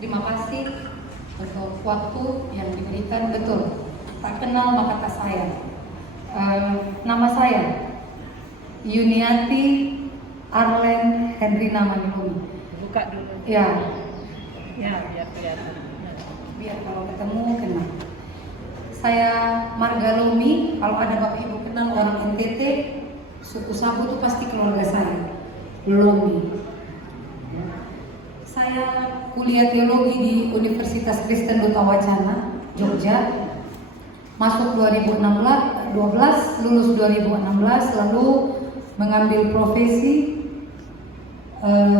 Terima kasih untuk waktu yang diberikan. Betul, tak kenal maka tak sayang. Nama saya Yuniati Arlen Hendrina Manilomi. Buka dulu. Ya, Biar kelihatan. biar kalau ketemu kenal. Saya Marga Lomi. Kalau ada Bapak Ibu kenal orang NTT, suku Sabu itu pasti keluarga saya, Lomi. Saya kuliah teologi di Universitas Kristen Duta Wacana, Jogja. Masuk 2012, lulus 2016, lalu mengambil profesi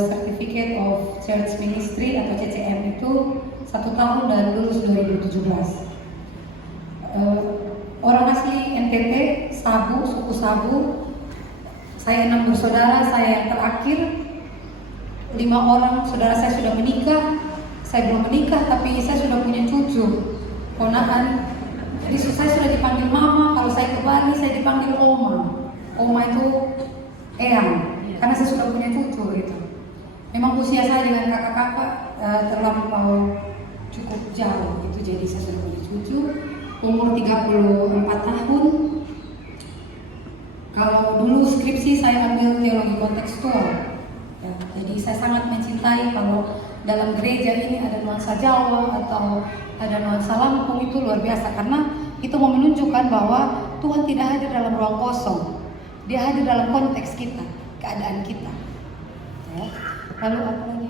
Certificate of Church Ministry atau CCM itu 1 tahun dan lulus 2017. Orang asli NTT, Sabu, suku Sabu. Saya 6 bersaudara, saya yang terakhir. 5 orang saudara saya sudah menikah, saya belum menikah, tapi saya sudah punya cucu, ponakan. Jadi saya sudah dipanggil mama, kalau saya ke Bali saya dipanggil oma. Oma itu eyang, karena saya sudah punya cucu gitu. Memang usia saya dengan kakak-kakak terlampau cukup jauh gitu, jadi saya sudah punya cucu. Umur 34 tahun. Kalau dulu skripsi saya ambil teologi kontekstual. Ya, jadi saya sangat mencintai kalau dalam gereja ini ada nuansa Jawa atau ada nuansa Lampung, itu luar biasa karena itu mau menunjukkan bahwa Tuhan tidak hadir dalam ruang kosong. Dia hadir dalam konteks kita, keadaan kita. Ya. Lalu apa lagi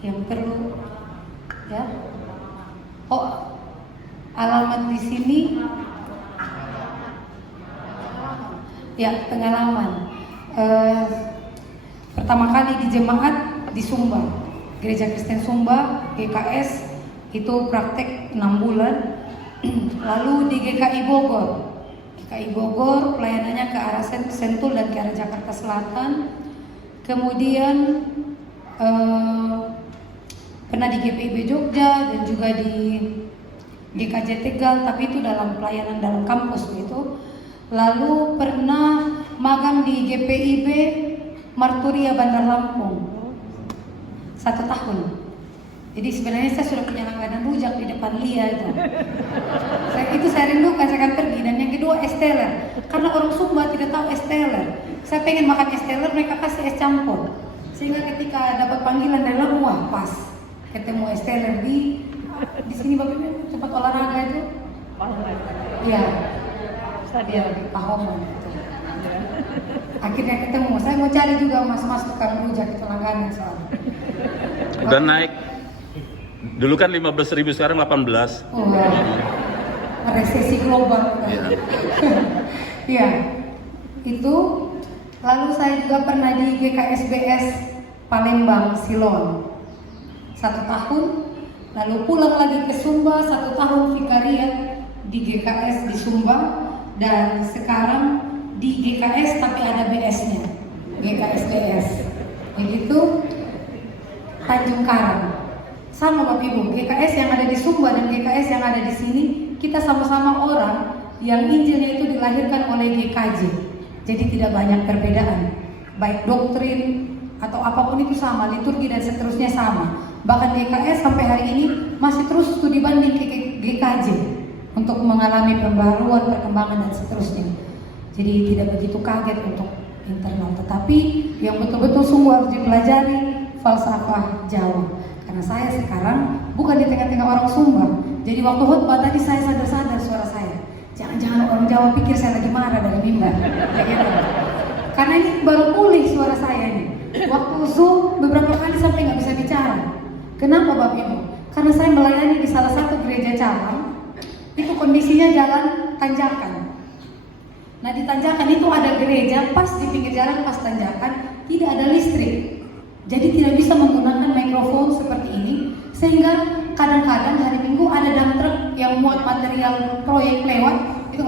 yang perlu ya? Oh, alamat di sini. Ya, pengalaman. Pertama kali di jemaat di Sumba, Gereja Kristen Sumba, GKS, itu praktek 6 bulan. Lalu di GKI Bogor pelayanannya ke arah Sentul dan ke arah Jakarta Selatan. Kemudian pernah di GPIB Jogja dan juga di GKJ Tegal, tapi itu dalam pelayanan dalam kampus gitu. Lalu pernah magang di GPIB Marturia Bandar Lampung 1 tahun. Jadi sebenarnya saya sudah punya langganan rujak di depan Lia itu. Saya rindukan, saya akan pergi. Dan yang kedua es teler, karena orang Sumba tidak tahu es teler. Saya pengen makan es teler, mereka kasih es campur. Sehingga ketika dapat panggilan dari Lampung, wah pas ketemu es teler di sini Bapak tempat olahraga itu. Iya. Dia di Pahoman itu. Akhirnya ketemu. Saya mau cari juga mas-mas tukang rujak itu langganan soalnya. Udah naik. Dulu kan 15.000, sekarang 18. Oh, resesi global. Iya. Itu. Lalu saya juga pernah di GKSBS Palembang Siloam 1 tahun. Lalu pulang lagi ke Sumba 1 tahun vikariat di GKS di Sumba. Dan sekarang di GKS tapi ada BS-nya, GKSBS. Begitu Tanjung Karang. Sama Bapak Ibu, GKS yang ada di Sumba dan GKS yang ada di sini, kita sama-sama orang yang Injilnya itu dilahirkan oleh GKJ. Jadi tidak banyak perbedaan. Baik doktrin atau apapun itu sama, liturgi dan seterusnya sama. Bahkan GKS sampai hari ini masih terus studi banding ke GKJ untuk mengalami pembaruan, perkembangan dan seterusnya. Jadi tidak begitu kaget untuk internal, tetapi yang betul-betul sungguh harus dipelajari falsafah Jawa. Karena saya sekarang bukan di tengah-tengah orang Sumba. Jadi waktu khotbah tadi saya sadar-sadar suara saya. Jangan-jangan orang Jawa pikir saya lagi marah dari mimbar. Karena ini baru pulih suara saya nih. Waktu Zoom beberapa kali sampai nggak bisa bicara. Kenapa Bapak Ibu? Karena saya melayani di salah satu gereja cabang. Itu kondisinya jalan tanjakan. Nah di tanjakan itu ada gereja, pas di pinggir jalan pas tanjakan tidak ada listrik. Jadi tidak bisa menggunakan mikrofon seperti ini. Sehingga kadang-kadang hari Minggu ada dump truck yang muat material proyek lewat, itu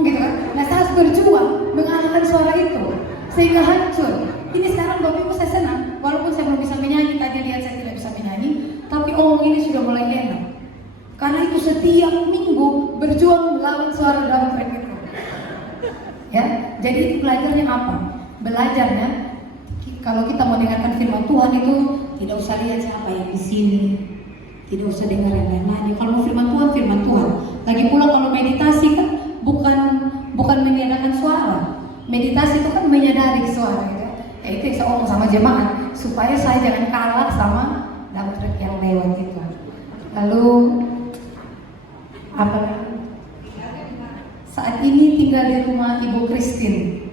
gitu kan. Nah saya harus berjuang mengalahkan suara itu sehingga hancur. Ini sekarang Bapak Ibu saya senang, walaupun saya belum bisa menyanyi, tadi lihat saya tidak bisa menyanyi, tapi ini sudah mulai enak. Karena itu setiap minggu berjuang melawan suara dalam track itu. Ya, jadi belajarnya apa? Belajarnya kalau kita mau dengarkan firman Tuhan itu tidak usah lihat siapa yang di sini, tidak usah dengar yang lain-lain. Kalau mau firman Tuhan. Lagi pula kalau meditasi kan bukan meniadakan suara. Meditasi itu kan menyadari suara gitu. Itu yang saya ngomong sama jemaat supaya saya jangan kalah sama dump truck yang lewat gitu. Lalu apa? Saat ini tinggal di rumah Ibu Christine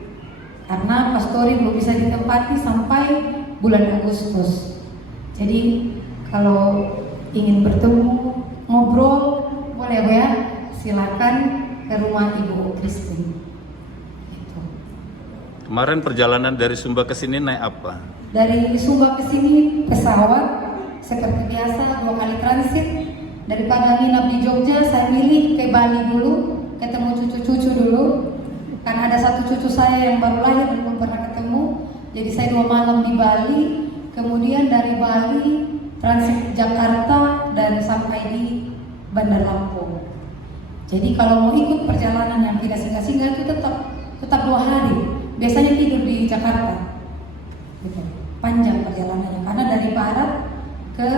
karena pastori belum bisa ditempati sampai bulan Agustus. Jadi kalau ingin bertemu, ngobrol, boleh ya, silakan ke rumah Ibu Christine. Gitu. Kemarin perjalanan dari Sumba ke sini naik apa? Dari Sumba ke sini pesawat seperti biasa 2 kali transit. Daripada nginap di Jogja, saya milih ke Bali dulu, ketemu cucu-cucu dulu. Karena ada satu cucu saya yang baru lahir dan belum pernah ketemu. Jadi saya 2 malam di Bali. Kemudian dari Bali transit Jakarta dan sampai di Bandar Lampung. Jadi kalau mau ikut perjalanan yang tidak singgah-singgah itu tetap 2 hari. Biasanya tidur di Jakarta. Gitu. Panjang perjalanannya karena dari barat ke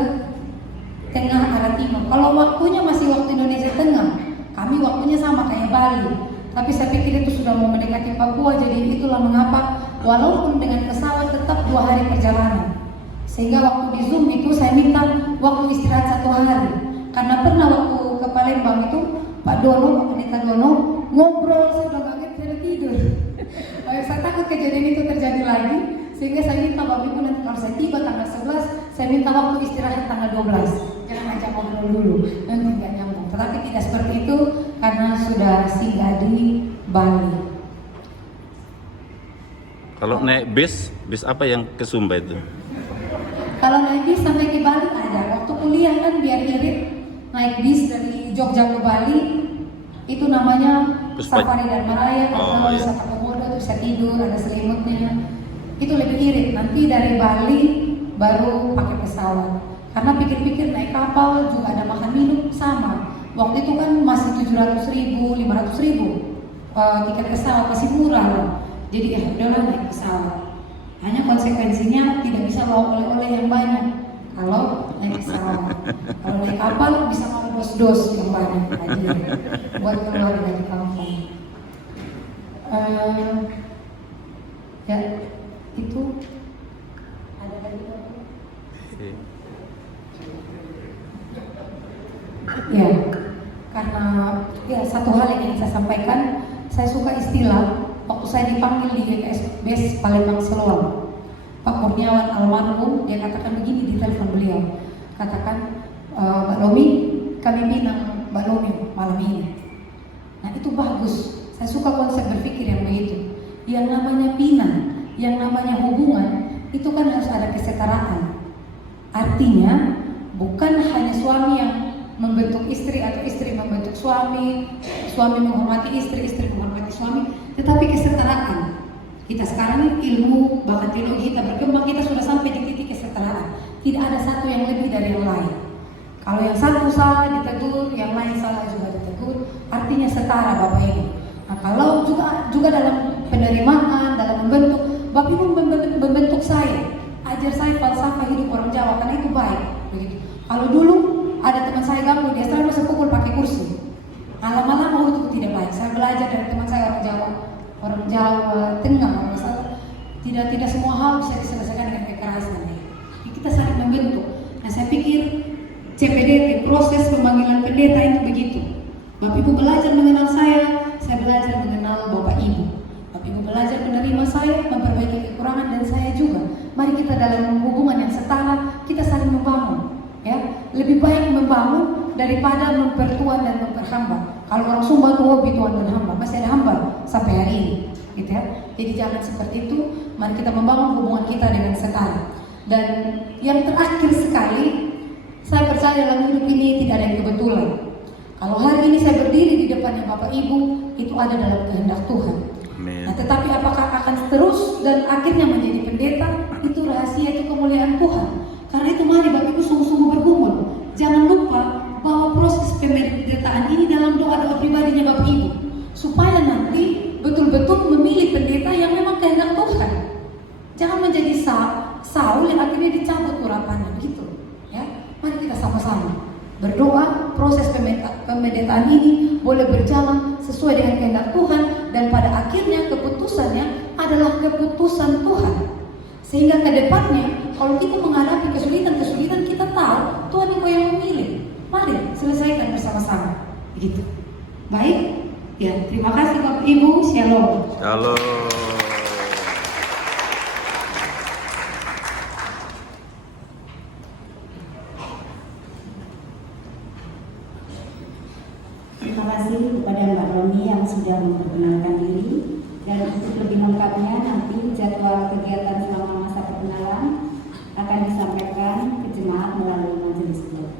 tengah arah timur. Kalau waktunya masih waktu Indonesia Tengah, kami waktunya sama kayak Bali. Tapi saya pikir itu sudah mau mendekati Papua, jadi itulah mengapa walaupun dengan pesawat tetap 2 hari perjalanan. Sehingga waktu di Zoom itu saya minta waktu istirahat 1 hari. Karena pernah waktu ke Palembang itu Pak Pendeta Dono ngobrol, saya udah kaget saya tidur. Saya takut kejadian itu terjadi lagi, sehingga saya minta Bapak Ibu nanti kalau saya tiba tanggal 11, saya minta waktu istirahat tanggal 12. Jangan ajak ngobrol dulu, nanti nggak nyambung. Tetapi tidak seperti itu karena sudah singgah di Bali. Kalau naik bis apa yang ke Sumba itu? Kalau naik bis sampai ke Bali ada. Waktu kuliah kan biar irit naik bis dari Jogja ke Bali, itu namanya Safari Dharma Raya atau wisata komodo, itu bisa tidur, ada selimutnya. Itu lebih irit. Nanti dari Bali baru pakai pesawat. Karena pikir-pikir naik kapal juga ada makan minum sama. Waktu itu kan masih 700.000, 500.000 tiket pesawat masih murah loh. Jadi udahlah naik pesawat. Hanya konsekuensinya tidak bisa bawa oleh-oleh yang banyak kalau naik pesawat. Kalau naik kapal bisa bawa dos-dos yang banyak aja buat keluar dari kampung. Ya itu ada lagi apa? Ya, karena ya satu hal yang ingin saya sampaikan, saya suka istilah waktu saya dipanggil di GKSBS Palembang Siloam. Pak Kurniawan almarhum dia katakan begini di telepon beliau, katakan Mbak Lomi, kami pinang Mbak Lomi malam ini. Nah itu bagus, saya suka konsep berpikir yang begitu. Yang namanya pinang, yang namanya hubungan itu kan harus ada kesetaraan. Artinya bukan hanya suami yang membentuk istri atau istri membentuk suami, suami menghormati istri, istri menghormati suami, tetapi kesetaraan. Kita sekarang ilmu bahkan teknologi kita berkembang, kita sudah sampai di titik kesetaraan. Tidak ada satu yang lebih dari yang lain. Kalau yang satu salah ditegur, yang lain salah juga ditegur, artinya setara Bapak Ibu. Nah kalau juga dalam penerimaan, dalam membentuk, Bapak Ibu membentuk saya, ajar saya falsafah hidup orang Jawa, karena itu baik. Begitu. Kalau dulu ada teman saya ganggu, dia selalu sepukul pakai kursi. Lama-lama itu tidak baik. Saya belajar dari teman saya orang Jawa Tengah, tidak semua hal bisa diselesaikan dengan kekerasan. Kita saling membentuk. Nah saya pikir CPDT, proses pemanggilan pendeta itu begitu. Bapak Ibu belajar mengenal saya belajar mengenal Bapak Ibu. Bapak Ibu belajar menerima saya, memperbaiki kekurangan dan saya juga. Mari kita dalam hubungan yang setara, kita saling membangun. Ya, lebih baik membangun daripada mempertuan dan memperhamba. Kalau orang Sumba itu hobi tuan dan hamba, masih ada hamba sampai hari ini, gitu ya. Jadi jangan seperti itu. Mari kita membangun hubungan kita dengan setara. Dan yang terakhir sekali, saya percaya dalam hidup ini tidak ada yang kebetulan. Kalau hari ini saya berdiri di depannya Bapak Ibu, itu ada dalam kehendak Tuhan. Amin. Nah, tetapi apakah akan terus dan akhirnya menjadi pendeta? Itu rahasia, itu kemuliaan Tuhan. Karena itu mari Bapak Ibu sungguh-sungguh bergumul. Jangan lupa bahwa proses pendetaan ini dalam doa-doa pribadinya Bapak Ibu, supaya nanti betul-betul memilih pendeta yang memang kehendak Tuhan. Jangan menjadi berdoa, proses pemendetaan ini boleh berjalan sesuai dengan kehendak Tuhan, dan pada akhirnya keputusannya adalah keputusan Tuhan. Sehingga ke depannya kalau kita menghadapi kesulitan-kesulitan, kita tahu Tuhan yang memilih. Mari selesaikan bersama-sama. Begitu. Baik? Ya, terima kasih Bapak Ibu. Shalom. Shalom. Terima kasih kepada Mbak Roni yang sudah memperkenalkan diri, dan untuk lebih lengkapnya nanti jadwal kegiatan selama masa perkenalan akan disampaikan ke jemaat melalui majelis doa.